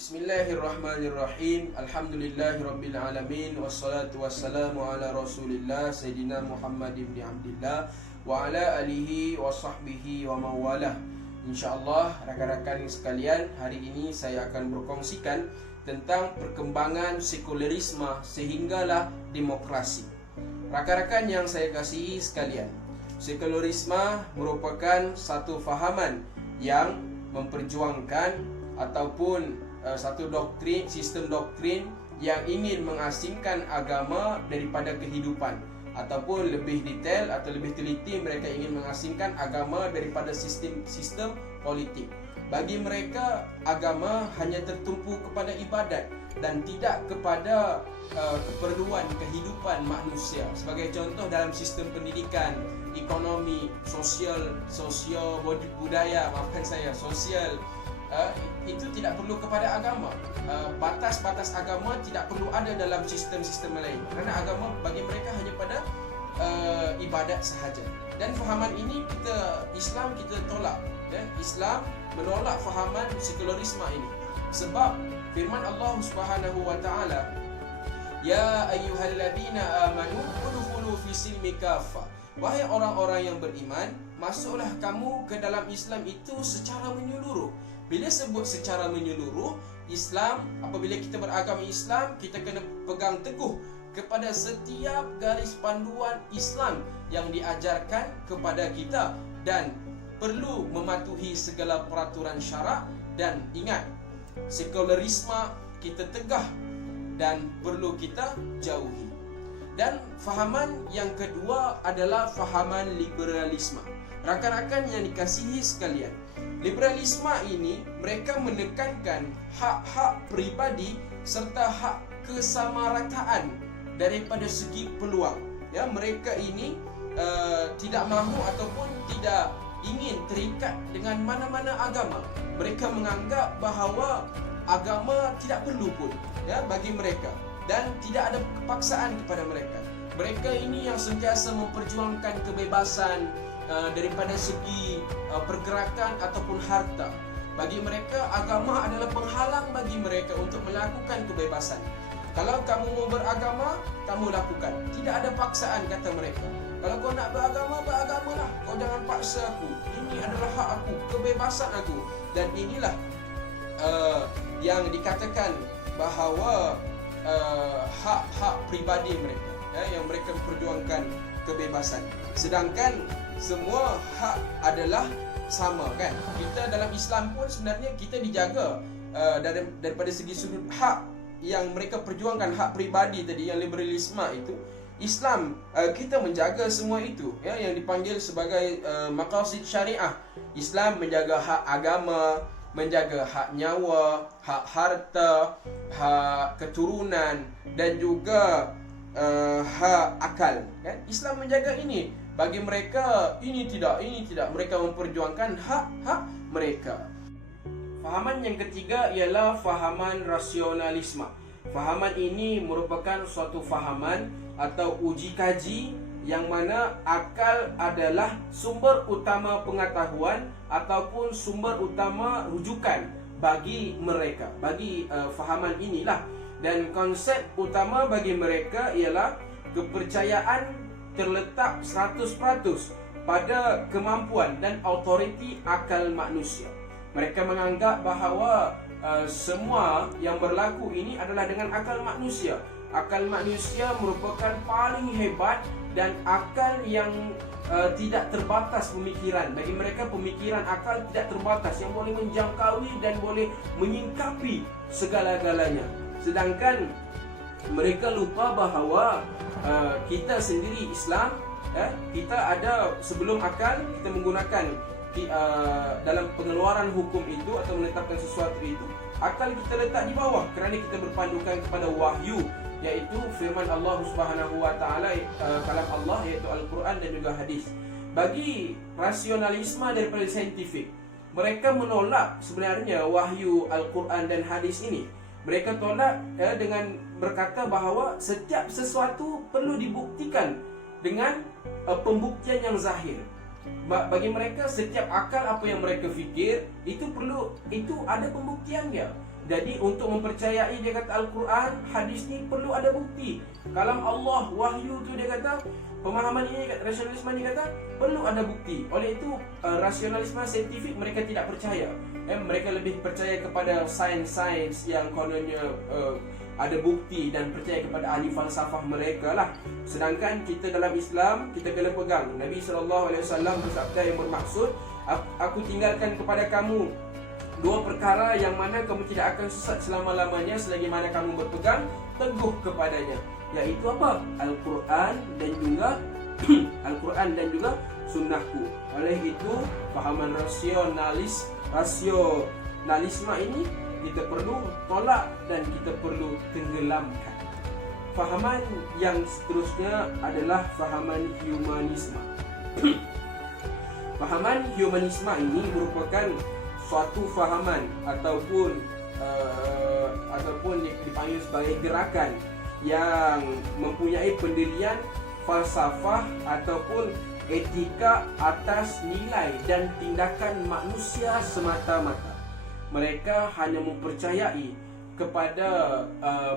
Bismillahirrahmanirrahim. Alhamdulillahirabbil alamin wassalatu wassalamu ala Rasulillah Sayyidina Muhammad ibn Abdillah wa ala alihi wa sahbihi wa mawalah. InsyaAllah rakan-rakan sekalian, hari ini saya akan berkongsikan tentang perkembangan sekulerisme sehinggalah demokrasi. Rakan-rakan yang saya kasihi sekalian, sekulerisme merupakan satu fahaman yang memperjuangkan ataupun satu doktrin, sistem doktrin yang ingin mengasingkan agama daripada kehidupan, ataupun lebih detail atau lebih teliti, mereka ingin mengasingkan agama daripada sistem politik. Bagi mereka, agama hanya tertumpu kepada ibadat dan tidak kepada keperluan kehidupan manusia. Sebagai contoh, dalam sistem pendidikan, ekonomi, sosial budaya, sosial, itu tidak perlu kepada agama. Batas-batas agama tidak perlu ada dalam sistem-sistem lain, kerana agama bagi mereka hanya pada ibadat sahaja. Dan fahaman ini Islam tolak. Islam menolak fahaman sekulerisme ini. Sebab firman Allah Subhanahu wa taala, "Ya ayyuhalladzina amanu udkhulu fi silmi kaffah." Wahai orang-orang yang beriman, masuklah kamu ke dalam Islam itu secara menyeluruh. Bila sebut secara menyeluruh, Islam, apabila kita beragama Islam, kita kena pegang teguh kepada setiap garis panduan Islam yang diajarkan kepada kita, dan perlu mematuhi segala peraturan syarak. Dan ingat, sekulerisme kita tegah dan perlu kita jauhi. Dan fahaman yang kedua adalah fahaman liberalisme. Rakan-rakan yang dikasihi sekalian, liberalisme ini mereka menekankan hak-hak peribadi serta hak kesamarataan daripada segi peluang. Mereka ini tidak mahu ataupun tidak ingin terikat dengan mana-mana agama. Mereka menganggap bahawa agama tidak perlu pun bagi mereka, dan tidak ada kepaksaan kepada mereka. Mereka ini yang sentiasa memperjuangkan kebebasan daripada segi pergerakan ataupun harta. Bagi mereka, agama adalah penghalang bagi mereka untuk melakukan kebebasan. Kalau kamu mau beragama, kamu lakukan. Tidak ada paksaan, kata mereka. Kalau kau nak beragamalah. Kau jangan paksa aku. Ini adalah hak aku, kebebasan aku. Dan inilah yang dikatakan bahawa hak-hak pribadi mereka, yang mereka perjuangkan kebebasan. Sedangkan semua hak adalah sama, kan? Kita dalam Islam pun sebenarnya kita dijaga daripada segi sudut hak yang mereka perjuangkan, hak pribadi tadi, yang liberalisme itu. Islam, kita menjaga semua itu, yang dipanggil sebagai maqasid syariah. Islam menjaga hak agama, menjaga hak nyawa, hak harta, hak keturunan, dan juga hak akal, kan? Islam menjaga ini. Bagi mereka ini tidak. Mereka memperjuangkan hak-hak mereka. Fahaman yang ketiga ialah fahaman rasionalisme. Fahaman ini merupakan suatu fahaman atau uji kaji yang mana akal adalah sumber utama pengetahuan ataupun sumber utama rujukan bagi mereka. Bagi fahaman inilah, dan konsep utama bagi mereka ialah kepercayaan terletak 100% pada kemampuan dan autoriti akal manusia. Mereka menganggap bahawa semua yang berlaku ini adalah dengan akal manusia. Akal manusia merupakan paling hebat dan akal yang tidak terbatas pemikiran. Bagi mereka, pemikiran akal tidak terbatas, yang boleh menjangkaui dan boleh menyingkapi segala-galanya. Sedangkan mereka lupa bahawa kita sendiri Islam, kita ada sebelum akal, kita menggunakan dalam pengeluaran hukum itu atau menetapkan sesuatu itu, akal kita letak di bawah kerana kita berpandukan kepada wahyu, iaitu firman Allah Subhanahu wa taala, kalam Allah, iaitu Al-Quran dan juga hadis. Bagi rasionalisme daripada saintifik, mereka menolak sebenarnya wahyu Al-Quran dan hadis ini. Mereka tolak dengan berkata bahawa setiap sesuatu perlu dibuktikan dengan pembuktian yang zahir. Bagi mereka, setiap akal apa yang mereka fikir itu ada pembuktiannya. Jadi untuk mempercayai dia kata Al-Quran, hadis ni perlu ada bukti. Kalam Allah, wahyu tu dia kata, pemahaman ini, rasionalisme ni kata perlu ada bukti. Oleh itu rasionalisme saintifik mereka tidak percaya. Mereka lebih percaya kepada sains-sains yang kononnya ada bukti, dan percaya kepada ahli falsafah mereka lah. Sedangkan kita dalam Islam, kita kena pegang Nabi SAW bersabda yang bermaksud, aku tinggalkan kepada kamu dua perkara yang mana kamu tidak akan sesat selama-lamanya selagi mana kamu berpegang teguh kepadanya, iaitu apa? Al-Quran dan juga Al-Quran dan juga sunnahku. Oleh itu fahaman rasionalisme ini kita perlu tolak dan kita perlu tenggelamkan. Fahaman yang seterusnya adalah fahaman humanisme. Fahaman humanisme ini merupakan suatu fahaman ataupun dipanggil sebagai gerakan yang mempunyai pendirian falsafah ataupun etika atas nilai dan tindakan manusia semata-mata. Mereka hanya mempercayai kepada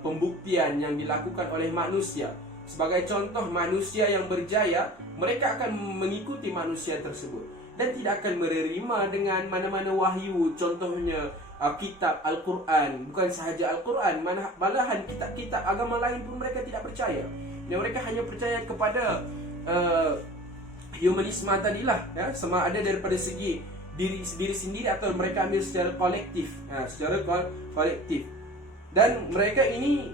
pembuktian yang dilakukan oleh manusia. Sebagai contoh, manusia yang berjaya, mereka akan mengikuti manusia tersebut dan tidak akan menerima dengan mana-mana wahyu. Contohnya kitab Al-Quran. Bukan sahaja Al-Quran, malahan kitab-kitab agama lain pun mereka tidak percaya. Dan mereka hanya percaya kepada humanisme tadilah, ya, sama ada daripada segi diri sendiri atau mereka ambil secara kolektif. Dan mereka ini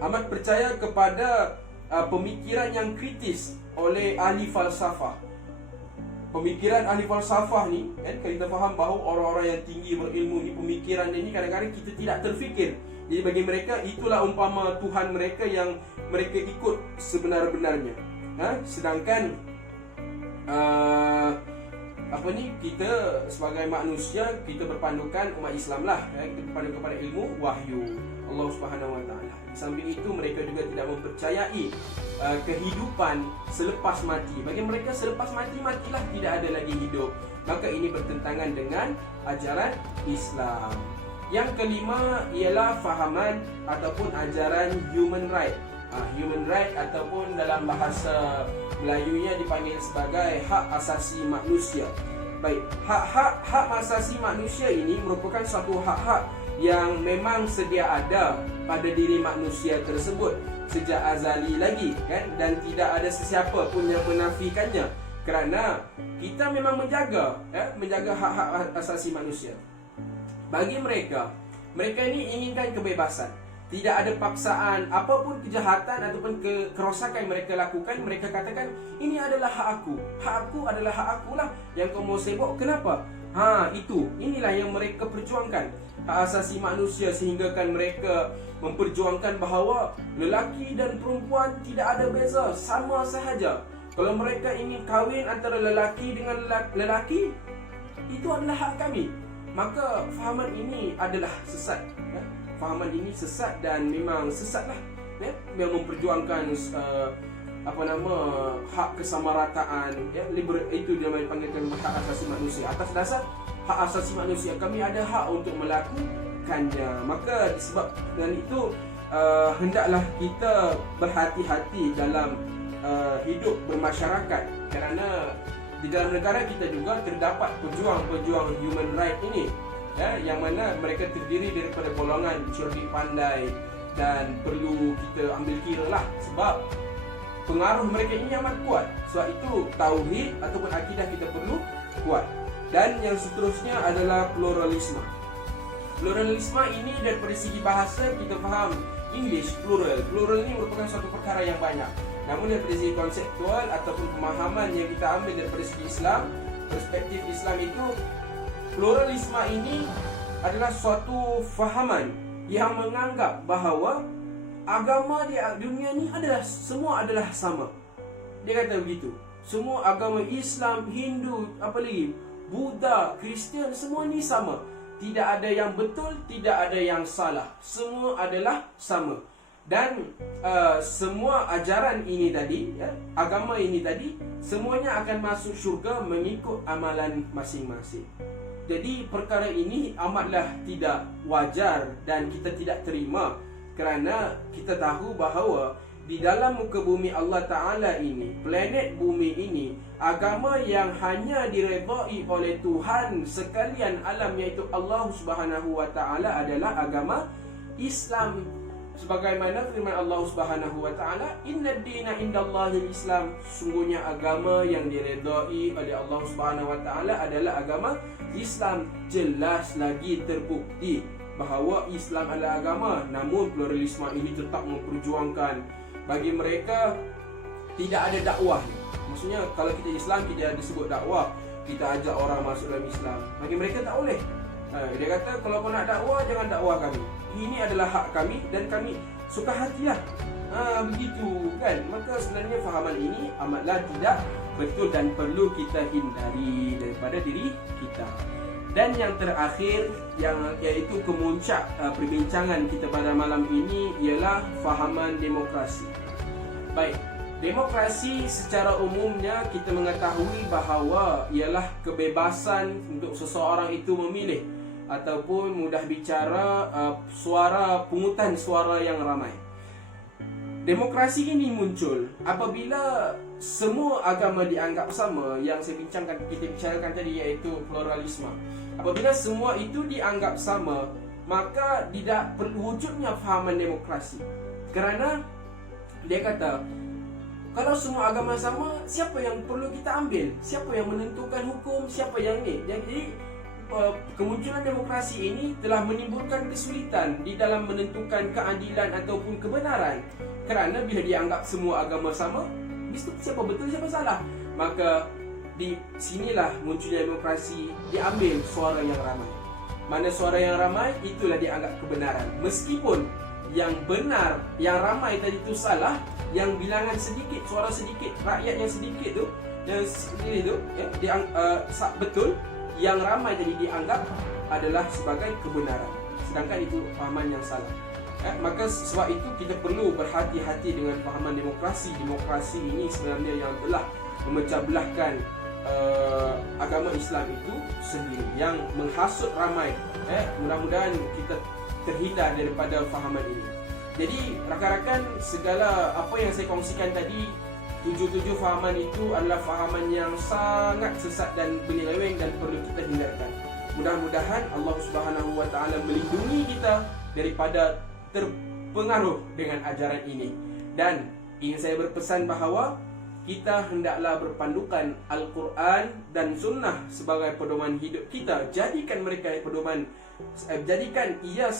amat percaya kepada pemikiran yang kritis oleh ahli falsafah. Pemikiran ahli falsafah ni, kan, kita faham bahawa orang-orang yang tinggi berilmu ni, pemikiran ini kadang-kadang kita tidak terfikir. Jadi bagi mereka itulah umpama Tuhan mereka yang mereka ikut sebenar-benarnya. Sedangkan kita sebagai manusia, kita berpandukan umat Islam lah, kita berpandu kepada ilmu wahyu Allah Subhanahu Wa Taala. Di samping itu mereka juga tidak mempercayai kehidupan selepas mati. Bagi mereka selepas matilah, tidak ada lagi hidup. Maka ini bertentangan dengan ajaran Islam. Yang kelima ialah fahaman ataupun ajaran human right. Human right ataupun dalam bahasa Melayunya dipanggil sebagai hak asasi manusia. Baik, hak asasi manusia ini merupakan suatu hak-hak yang memang sedia ada pada diri manusia tersebut sejak azali lagi, kan, dan tidak ada sesiapa pun yang menafikannya, kerana kita memang menjaga hak-hak asasi manusia. Bagi mereka ini inginkan kebebasan. Tidak ada paksaan, apapun kejahatan ataupun kerosakan yang mereka lakukan, mereka katakan ini adalah hak aku. Hak aku adalah hak akulah. Yang kau mau sibuk, kenapa? Inilah yang mereka perjuangkan. Hak asasi manusia, sehingga kan mereka memperjuangkan bahawa lelaki dan perempuan tidak ada beza, sama sahaja. Kalau mereka ingin kahwin antara lelaki dengan lelaki, itu adalah hak kami. Maka fahaman ini adalah sesat, ya? Fahaman ini sesat dan memang sesatlah, ya? Yang memperjuangkan hak kesamarataan, ya? Itu dia panggilkan hak asasi manusia. Atas dasar hak asasi manusia, kami ada hak untuk melakukannya. Maka disebab dan itu hendaklah kita berhati-hati dalam hidup bermasyarakat, kerana di dalam negara kita juga terdapat pejuang-pejuang human right ini, ya, yang mana mereka terdiri daripada golongan cerdik pandai, dan perlu kita ambil kira lah, sebab pengaruh mereka ini amat kuat. Sebab itu tauhid ataupun akidah kita perlu kuat. Dan yang seterusnya adalah pluralisme. Pluralisme ini daripada segi bahasa kita faham English, plural. Plural ini merupakan satu perkara yang banyak. Namun daripada segi konseptual ataupun pemahaman yang kita ambil daripada segi Islam, perspektif Islam itu, pluralisme ini adalah suatu fahaman yang menganggap bahawa agama di dunia ni semua adalah sama. Dia kata begitu. Semua agama Islam, Hindu, Buddha, Kristian, semua ni sama. Tidak ada yang betul, tidak ada yang salah. Semua adalah sama. Dan semua ajaran ini tadi, ya, agama ini tadi, semuanya akan masuk syurga mengikut amalan masing-masing. Jadi perkara ini amatlah tidak wajar dan kita tidak terima, kerana kita tahu bahawa di dalam muka bumi Allah Ta'ala ini, planet bumi ini, agama yang hanya diredai oleh Tuhan sekalian alam, iaitu Allah Subhanahu Wa Ta'ala, adalah agama Islam. Sebagaimana firman Allah Subhanahu Wa Ta'ala, Inna dina indallahil Islam, sungguhnya agama yang diredai oleh Allah Subhanahu Wa Ta'ala adalah agama Islam. Jelas lagi terbukti bahawa Islam adalah agama, namun pluralisme ini tetap memperjuangkan. Bagi mereka tidak ada dakwah. Maksudnya kalau kita Islam, kita ada sebut dakwah, kita ajak orang masuk dalam Islam. Bagi mereka tak boleh. Dia kata kalau kau nak dakwah, jangan dakwah kami. Ini adalah hak kami dan kami suka hatilah. Begitu kan. Maka sebenarnya fahaman ini amatlah tidak betul dan perlu kita hindari daripada diri kita. Dan yang terakhir, yang iaitu kemuncak perbincangan kita pada malam ini, ialah fahaman demokrasi. Baik, demokrasi secara umumnya kita mengetahui bahawa ialah kebebasan untuk seseorang itu memilih, ataupun mudah bicara pungutan suara yang ramai. Demokrasi ini muncul apabila semua agama dianggap sama, yang kita bicarakan tadi, iaitu pluralisme. Apabila semua itu dianggap sama, maka tidak perlu wujudnya fahaman demokrasi. Kerana dia kata, kalau semua agama sama, siapa yang perlu kita ambil? Siapa yang menentukan hukum? Siapa yang ni? Jadi kemunculan demokrasi ini telah menimbulkan kesulitan di dalam menentukan keadilan ataupun kebenaran. Kerana bila dianggap semua agama sama, siapa betul, siapa salah? Maka di sinilah munculnya demokrasi, diambil suara yang ramai. Mana suara yang ramai, itulah dianggap kebenaran. Meskipun yang benar, yang ramai tadi itu salah, yang bilangan sedikit, suara sedikit, rakyat yang sedikit tu, yang sendiri tu, betul, yang ramai tadi dianggap adalah sebagai kebenaran, sedangkan itu fahaman yang salah. Maka sebab itu kita perlu berhati-hati dengan fahaman demokrasi. Demokrasi ini sebenarnya yang telah memecah belahkan agama Islam itu sendiri, yang menghasut ramai. Mudah-mudahan kita terhindar daripada fahaman ini. Jadi rakan-rakan, segala apa yang saya kongsikan tadi, 7 fahaman itu adalah fahaman yang sangat sesat dan penyeleweng dan perlu kita hindarkan. Mudah-mudahan Allah Subhanahu Wa Ta'ala melindungi kita daripada terpengaruh dengan ajaran ini. Dan ingin saya berpesan bahawa kita hendaklah berpandukan Al-Quran dan Sunnah sebagai pedoman hidup kita. Jadikan ia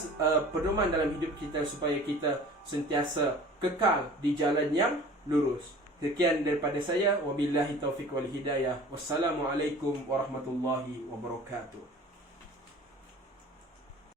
pedoman dalam hidup kita, supaya kita sentiasa kekal di jalan yang lurus. Sekian daripada saya. Wabillahi taufiq wal hidayah. Wassalamualaikum warahmatullahi wabarakatuh.